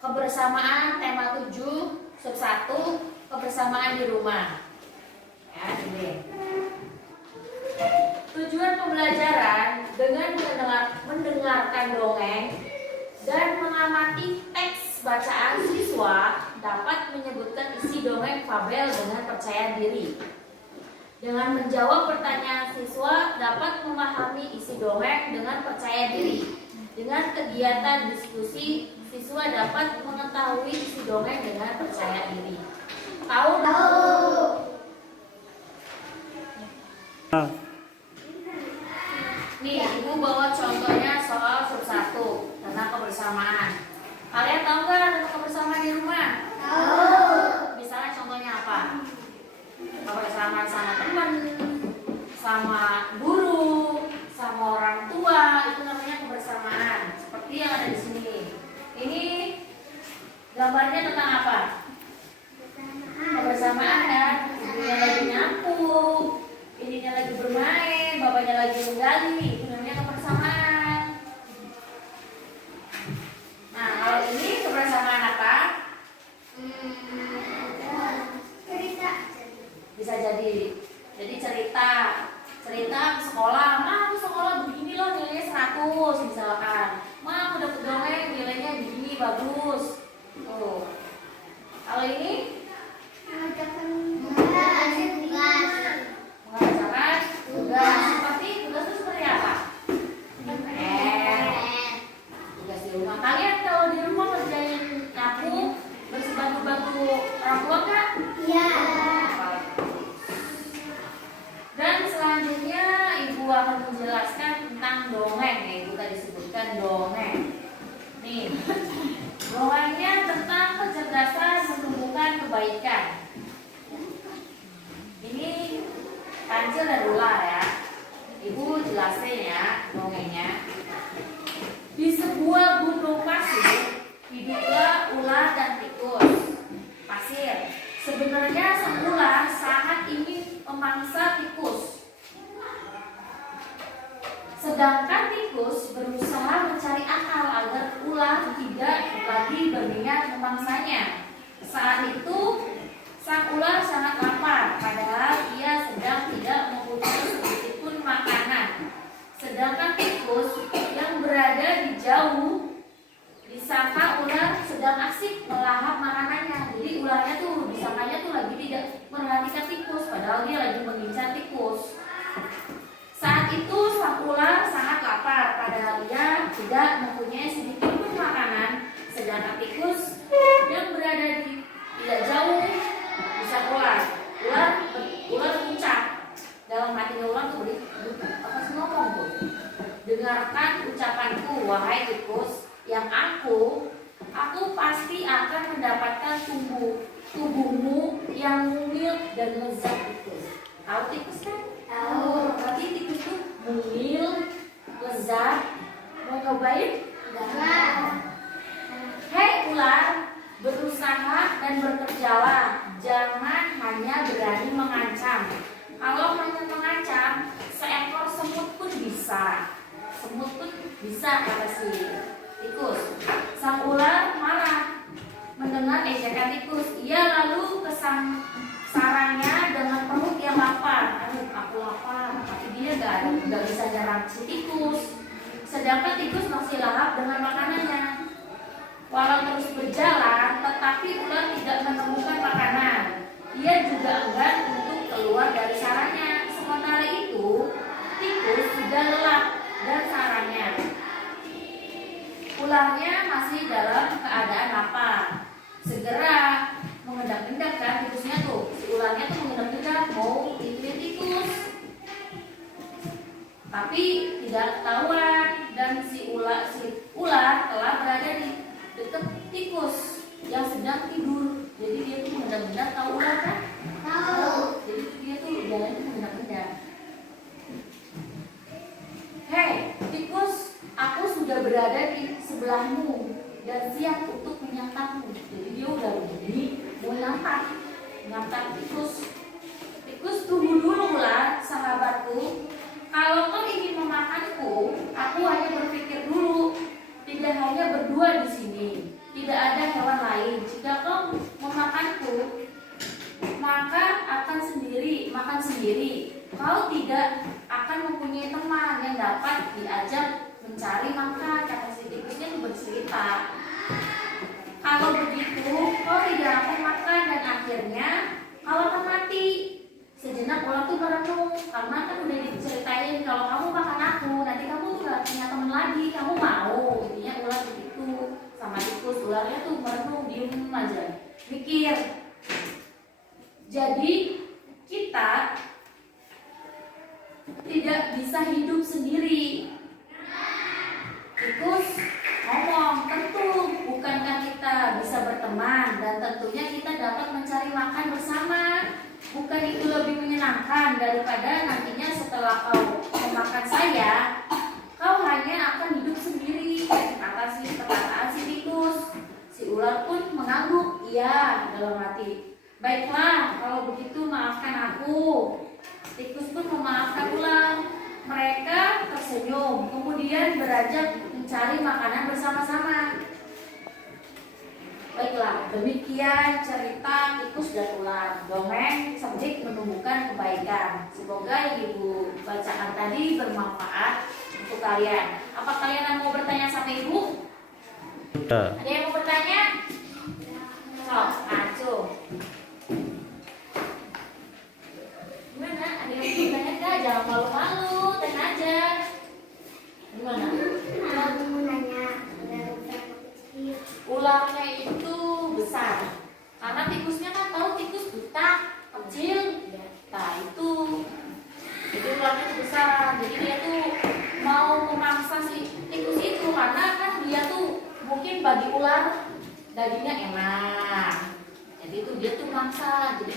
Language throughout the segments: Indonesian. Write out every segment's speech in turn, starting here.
kebersamaan tema 7 sub 1 kebersamaan di rumah. Ya, ini. Tujuan pembelajaran dengan mendengarkan dongeng dan mengamati teks bacaan siswa dapat menyebutkan isi dongeng fabel dengan percaya diri. Dengan menjawab pertanyaan siswa dapat memahami isi dongeng dengan percaya diri. Dengan kegiatan diskusi, siswa dapat mengetahui isi dongeng dengan percaya diri. Tahu? Nih, Ibu bawa contohnya soal sub 1 tentang kebersamaan. Kalian tahu nggak tentang kebersamaan di rumah? Tahu. Misalnya contohnya apa? Kebersamaan sama teman, sama guru, sama orang tua, itu namanya kebersamaan. Seperti yang ada di sini. Ini gambarnya tentang apa? Kebersamaan kan? Ibunya lagi nyapu, ininya lagi bermain, bapaknya lagi menggali, itu namanya kebersamaan. Nah, kalau ini kebersamaan apa? Bisa jadi cerita sekolah, aku sekolah begini loh nilainya 100 misalkan. Aku dapet dongeng nilainya begini bagus. Tuh. Kalau ini mengerjakan tugas. Seperti tugas itu seperti apa? Tugas di rumah. Kalian kalau di rumah ngerjain nyapu, bantu orang tua kan? Iya. Dan selanjutnya Ibu akan menjelaskan tentang dongeng. Ibu tadi sebutkan dongeng. Nih, dongengnya tentang kecerdasan menumbuhkan kebaikan. Ini kancil dan ular ya. Ibu jelasin ya dongengnya. Di sebuah gunung pasir hiduplah ular dan tikus. Pasir. Sebenarnya sang ular sangat ingin memangsa tikus. Sedangkan tikus berusaha mencari akal agar ular tidak lagi berminat memangsanya. Saat itu sang ular sangat lapar, padahal ia sedang tidak mempunyai sedikit pun makanan. Sedangkan tikus yang berada di jauh disangka ular sedang asik melahap makanannya. Jadi ularnya tuh disangkanya tuh lagi tidak memperhatikan tikus, padahal dia lagi mengincar tikus. Saat itu sang ular sangat lapar, padahal ia tidak mempunyai sedikit pun makanan. Sedangkan tikus yang berada di tidak jauh bisa ular ucap dalam hatinya ular tuh apa sih ngomong tuh? Dengarkan ucapanku wahai tikus, yang aku pasti akan mendapatkan tubuhmu yang mungil dan lezat itu. Tahu tikus kan? Tahu. Berarti tikus itu mungil, lezat, mau cobain? Enggak. Hei ular, berusaha dan bekerjalah, jangan hanya berani mengancam. Kalau hanya mengancam, seekor semut pun bisa. Semut pun bisa, kata si tikus. Sang ular marah mendengar ejekan tikus. Ia lalu ke sarangnya dengan perut yang lapar. Aduh, aku lapar. Tapi dia gak bisa nyerang si tikus. Sedangkan tikus masih lahap dengan makanannya. Walau terus berjalan, tetapi ular tidak menemukan makanan. Ia juga enggan untuk keluar dari sarangnya. Sementara itu, tikus sudah lelah dan sarangnya. Ularnya masih dalam keadaan lapar. Segera mengendap-endap kan tikusnya tuh. Si ularnya tuh mengendap-endap mau ikutin tikus. Tapi tidak ketahuan dan si ular telah berada di dekat tikus yang sedang tidur. Jadi dia tuh mengendap-endap, tahu ular kan? Tahu. Jadi dia tuh jalan tuh mengendap-endap. Hei, tikus, aku sudah berada di sebelahmu dan siap untuk menyantapmu. Jadi dia udah begini mau nyantap tikus. Tikus, tunggu dulu ular, sahabatku. Kalau kau ingin memakanku, aku hanya berpikir dulu. tidak hanya berdua di sini, tidak ada hewan lain. Jika kau memakanku, maka akan makan sendiri. Kau tidak akan mempunyai teman yang dapat diajak mencari makan. Kata si tikusnya bercerita. Kalau begitu, kau tidak akan makan dan akhirnya kau akan mati. Sejenak ular tuh merenung, karena kan udah diceritain kalau kamu makan aku, nanti kamu tuh gak punya teman lagi. Kamu mau? Intinya ular begitu sama tikus. Ularnya tuh merenung, diem aja, mikir. Jadi kita tidak bisa hidup sendiri. Tikus ngomong, tentu bukankah kita bisa berteman dan tentunya kita dapat mencari makan bersama. Bukan itu lebih menyenangkan daripada nantinya setelah kau memakan saya, kau hanya akan hidup sendiri. Perkataan si tikus. Si ular pun mengangguk, iya, dalam hati. Baiklah, kalau begitu maafkan aku. Tikus pun memaafkan ular. Mereka tersenyum, kemudian beranjak mencari makanan bersama-sama. Baiklah, demikian cerita tikus dan ular. Dongeng cerdik menumbuhkan kebaikan. Semoga yang ibu bacakan tadi bermanfaat untuk kalian. Apa kalian mau bertanya sama ibu? Ada yang mau bertanya? Sok, acuh. Gimana? Ada yang mau bertanya kak? Jangan malu-malu, tanya aja. Gimana? Aku mau nanya, Ularnya itu besar, karena tikusnya kan tahu tikus buta kecil. Nah itu, jadi ularnya itu besar. Jadi dia tuh mau memaksa si tikus itu karena kan dia tuh mungkin bagi ular dagingnya enak. Jadi itu dia tuh maksa. Jadi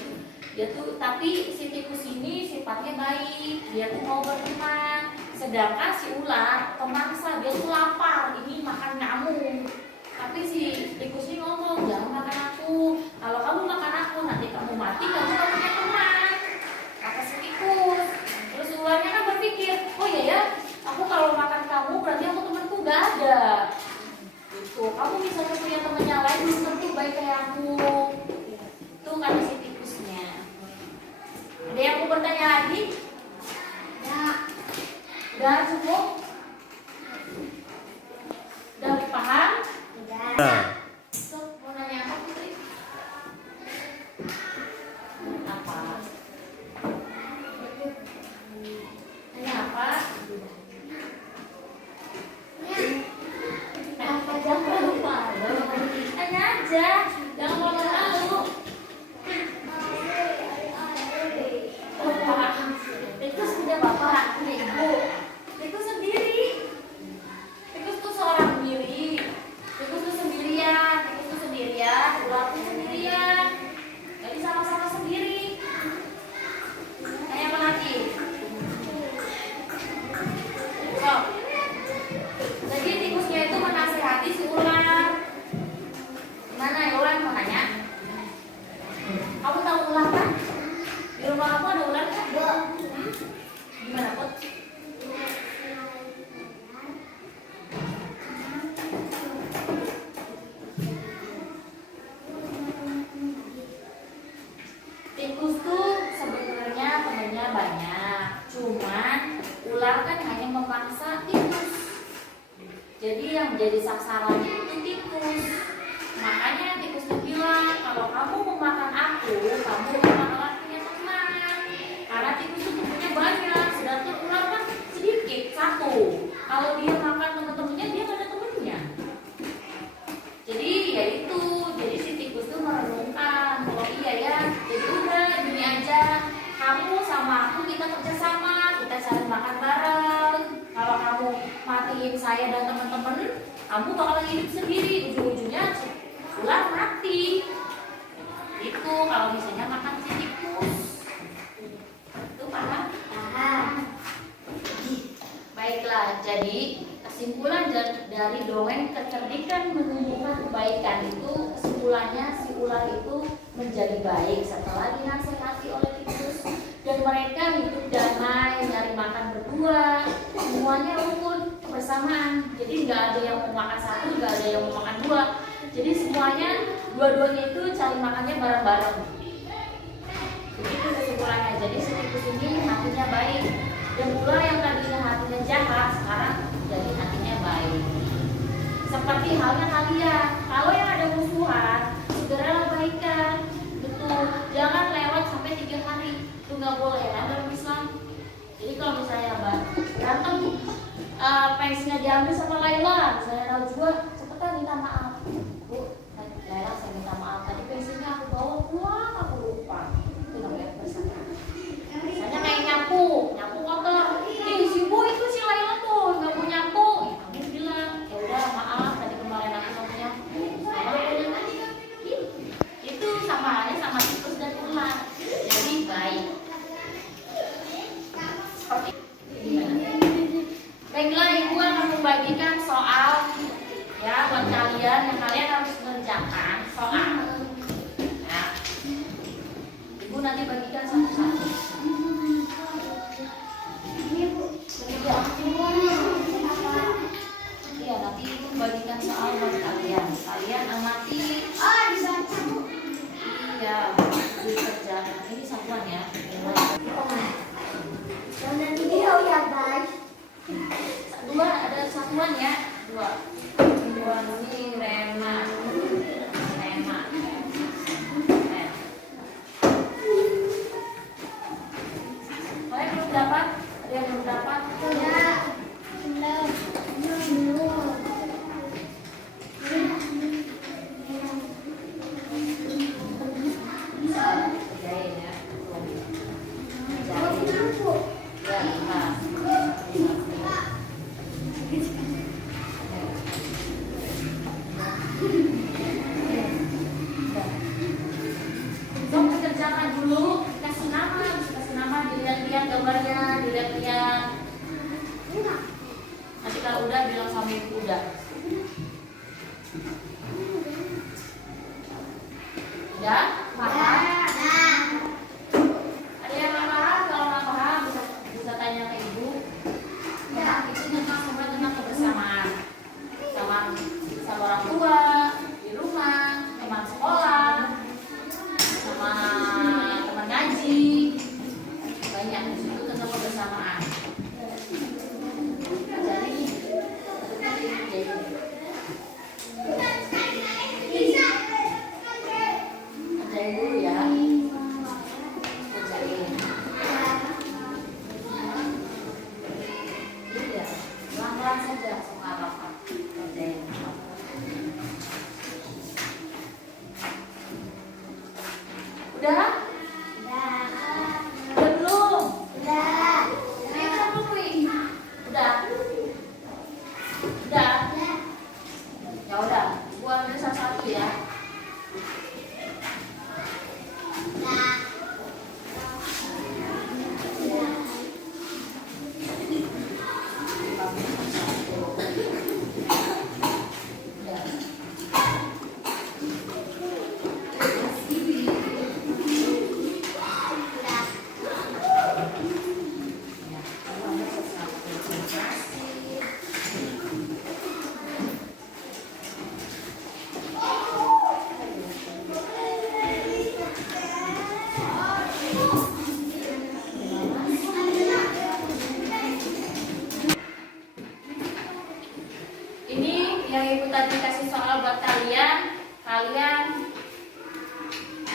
dia tuh, tapi si tikus ini sifatnya baik. Dia tuh mau berteman. Sedangkan si ular pemaksa, dia tuh lapar, ini makan kamu. Tapi si tikus ini ngomong, jangan makan aku. Kalau kamu makan aku, nanti kamu mati, kamu gak punya teman. Kata si tikus. Terus ularnya kan berpikir, oh iya ya, aku kalau makan kamu berarti aku temanku gak ada. Gitu. Kamu misalnya punya teman yang lain, belum tentu baik kayak aku. Itu kata si tikusnya. Ada yang mau bertanya lagi? Ya. Udah cukup? Udah paham? So, mau nanya apa Putri? Apa? Nanya apa? Apa jangan lupa? Tanya aja, jangan malu-malu. Oh, Pak. Itu sudah Bapak, Ibu. Itu sendiri. Tikus tuh seorang diri. Tikus tuh sendirian. Ular tuh sendirian. Jadi sama-sama sendiri. Tanya apa lagi? So, jadi tikusnya itu menasihati si ular. Gimana ya ular mau nanya? Kamu tahu ular kan? Di rumah kamu ada ular kan? Gimana Put? Tikus tuh sebenarnya temennya banyak, cuman ular kan hanya memaksa tikus. Jadi yang menjadi sasarannya itu tikus. Makanya tikus tuh bilang, kalau kamu memakan aku, kamu bakalan punya teman. Karena tikus tuh temennya banyak, sedangkan ular kan sedikit, satu. Kalau dia makan teman-temannya, dia gak ada temennya. Jadi ya itu, jadi si tikus tuh merenungkan, kalau iya ya, jadi udah gini aja, kamu sama aku kita kerjasama, kita cari makan bareng. Kalau kamu matiin saya dan teman-teman, kamu bakalan hidup sendiri, ujung-ujungnya ular mati. Itu kalau misalnya makan si tikus. Itu paham? Paham. Baiklah, jadi kesimpulan dari dongeng kecerdikan menumbuhkan kebaikan itu, kesimpulannya si ular itu menjadi baik setelah dinasehati oleh tikus, dan mereka hidup damai, nyari makan berdua, semuanya rukun. bersamaan. Jadi nggak ada yang mau makan satu, nggak ada yang mau makan dua. Jadi semuanya dua-duanya itu cari makannya bareng-bareng. Begitu kesimpulannya. Jadi si tikus ini hatinya baik. Dan ular yang tadinya hatinya jahat sekarang jadi hatinya baik. Seperti halnya kalian, kalau yang ada musuhan, segeralah baikan. Betul, jangan lewat sampai 3 hari. Itu nggak boleh ya dalam Islam. Jadi kalau misalnya berantem, pensinya diambil sama Laila, misalnya Najwa, cepetan minta maaf. Bu, Laila saya minta maaf. Tadi pensinya aku bawa pulang, aku lupa. Itu namanya persamaan. Misalnya kayak nyapu kotor. Si Bu itu si Laila tuh nggak mau nyapu. Ya, kamu bilang, ya udah maaf tadi kemarin aku nggak mau nyapu. Itu sama halnya sama tikus dan ular. Jadi baik. Seperti ini. Baiklah, Ibu akan membagikan soal ya buat kalian yang kalian harus mengerjakan soal. Ya. Ibu nanti bagikan satu-satu. Iya, nanti Ibu bagikan soal buat kalian. Kalian amati. Iya, dikerjakan. Ini satuan ya. Dua, ada satuan ya. Dua ini Rema. Kalian belum dapat? Ada yang belum dapat? Kerjain ya. Kerjakan dulu, kasih nama, dilihat-lihat gambarnya, dilihat-lihat. Nanti kalau udah bilang sama Ibu udah. Udah? Paham? Ada yang nggak paham? Kalau nggak paham bisa tanya ke Ibu. Ya, itu tentang kebersamaan sama orang tua, di rumah, teman sekolah, sama teman ngaji, banyak di situ tentang kebersamaan. Kerjain dulu ya. Kerjain. Iya, pelan-pelan saja sama apa-apa. Kerjain. Udah? Udah belum? Udah. Belum, Wi? Udah. Udah. Ya udah, Ibu ambil satu-satu ya. Ini yang Ibu tadi kasih soal buat kalian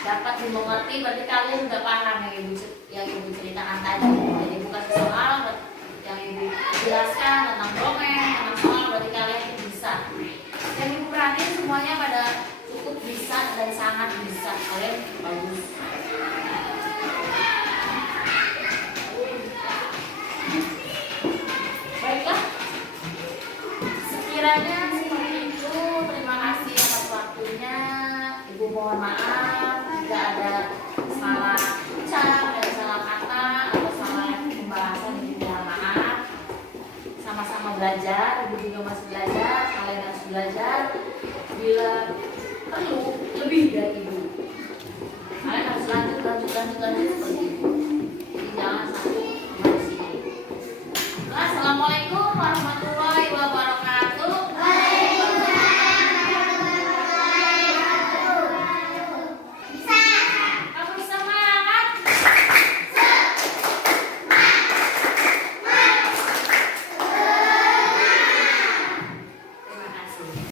dapat dimengerti, berarti kalian sudah paham yang Ibu ceritakan tadi. Jadi Ibu kasih soal yang Ibu jelaskan tentang dongeng, tentang soal, berarti kalian itu bisa. Yang Ibu perhatiin semuanya pada cukup bisa dan sangat bisa. Kalian bagus. Baiklah. Sekiranya seperti itu, terima kasih atas waktunya. Ibu mohon maaf jika ada salah ucap, ada salah kata, atau salah pembahasan. Ibu mohon maaf. Sama-sama belajar, Ibu juga masih belajar, kalian harus belajar. Bila perlu lebih dari Ibu, kalian harus lanjut seperti itu.